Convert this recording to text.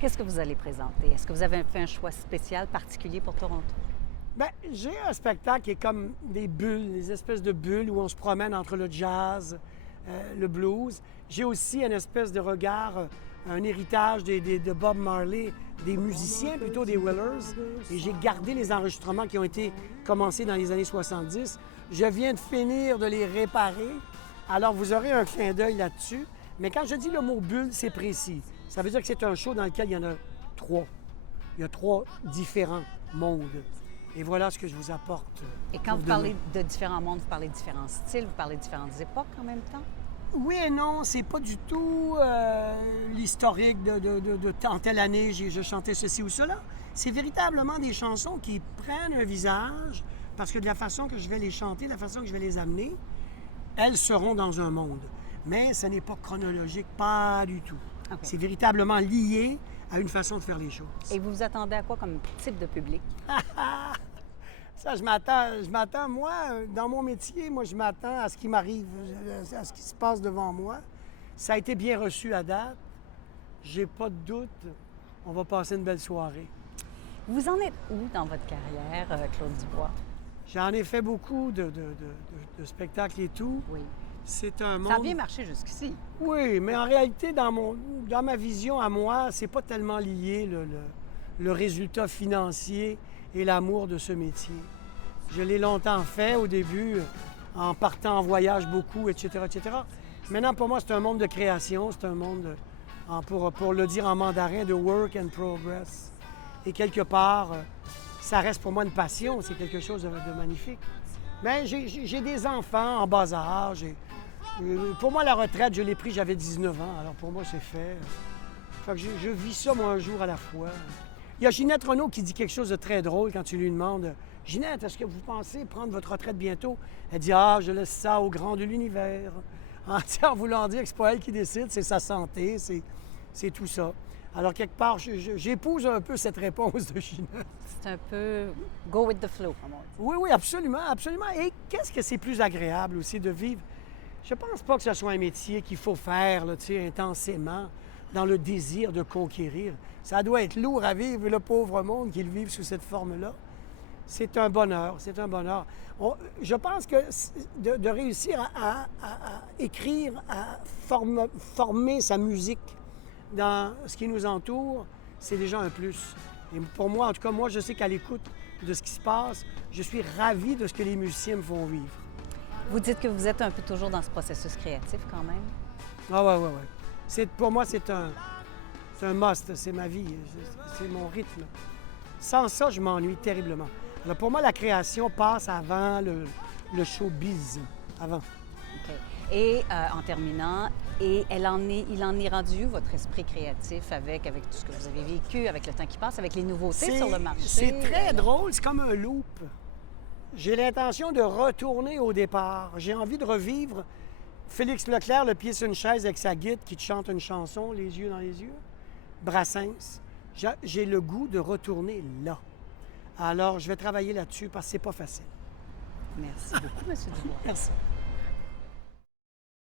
Qu'est-ce que vous allez présenter? Est-ce que vous avez fait un choix spécial, particulier pour Toronto? Bien, j'ai un spectacle qui est comme des bulles, des espèces de bulles où on se promène entre le jazz, le blues. J'ai aussi une espèce de regard, un héritage de Bob Marley, des musiciens plutôt des Willers. Et j'ai gardé les enregistrements qui ont été commencés dans les années 70. Je viens de finir de les réparer. Alors, vous aurez un clin d'œil là-dessus. Mais quand je dis le mot bulle, c'est précis. Ça veut dire que c'est un show dans lequel il y en a trois. Il y a trois différents mondes. Et voilà ce que je vous apporte. Et quand vous parlez de différents mondes, vous parlez de différents styles, vous parlez de différentes époques en même temps? Oui et non, c'est pas du tout l'historique de en telle année je chantais ceci ou cela. C'est véritablement des chansons qui prennent un visage, parce que de la façon que je vais les chanter, de la façon que je vais les amener, elles seront dans un monde. Mais ce n'est pas chronologique, pas du tout. OK. C'est véritablement lié à une façon de faire les choses. Et vous vous attendez à quoi comme type de public? Ça, moi, dans mon métier, moi, je m'attends à ce qui m'arrive, à ce qui se passe devant moi. Ça a été bien reçu à date. J'ai pas de doute. On va passer une belle soirée. Vous en êtes où dans votre carrière, Claude Dubois? J'en ai fait beaucoup de spectacles et tout. Oui. C'est un monde... Ça a bien marché jusqu'ici. Oui, mais en réalité, dans ma vision à moi, c'est pas tellement lié le résultat financier et l'amour de ce métier. Je l'ai longtemps fait au début, en partant en voyage beaucoup, etc., etc. Maintenant, pour moi, c'est un monde de création, c'est un monde, pour le dire en mandarin, de work and progress. Et quelque part, ça reste pour moi une passion, c'est quelque chose de magnifique. Mais j'ai des enfants en bas âge. Pour moi, la retraite, je l'ai pris, j'avais 19 ans. Alors pour moi, c'est fait. Fait que je vis ça, moi, un jour à la fois. Il y a Ginette Renault qui dit quelque chose de très drôle quand tu lui demandes « Ginette, est-ce que vous pensez prendre votre retraite bientôt? » Elle dit « Ah, je laisse ça au grand de l'univers. » En voulant dire que c'est pas elle qui décide, c'est sa santé, c'est tout ça. Alors, quelque part, j'épouse un peu cette réponse de Ginette. C'est un peu go with the flow, comme on dit. Oui, oui, absolument, absolument. Et qu'est-ce que c'est plus agréable aussi de vivre? Je pense pas que ce soit un métier qu'il faut faire, là, tu sais, intensément, dans le désir de conquérir. Ça doit être lourd à vivre, le pauvre monde qui le vive sous cette forme-là. C'est un bonheur, c'est un bonheur. Je pense que de réussir à écrire, à former sa musique dans ce qui nous entoure, c'est déjà un plus. Et pour moi, en tout cas, moi, je sais qu'à l'écoute de ce qui se passe, je suis ravi de ce que les musiciens me font vivre. Vous dites que vous êtes un peu toujours dans ce processus créatif quand même. Ah ouais, ouais, ouais. Pour moi, c'est un must, c'est ma vie, c'est mon rythme. Sans ça, je m'ennuie terriblement. Alors pour moi, la création passe avant le showbiz, avant. OK. Et en terminant, il en est rendu où, votre esprit créatif avec tout ce que vous avez vécu, avec le temps qui passe, avec les nouveautés sur le marché? C'est très drôle, c'est comme un loop. J'ai l'intention de retourner au départ. J'ai envie de revivre Félix Leclerc, le pied sur une chaise avec sa guide qui te chante une chanson, les yeux dans les yeux. Brassens. J'ai le goût de retourner là. Alors, je vais travailler là-dessus parce que c'est pas facile. Merci beaucoup, M. Dubois. Merci.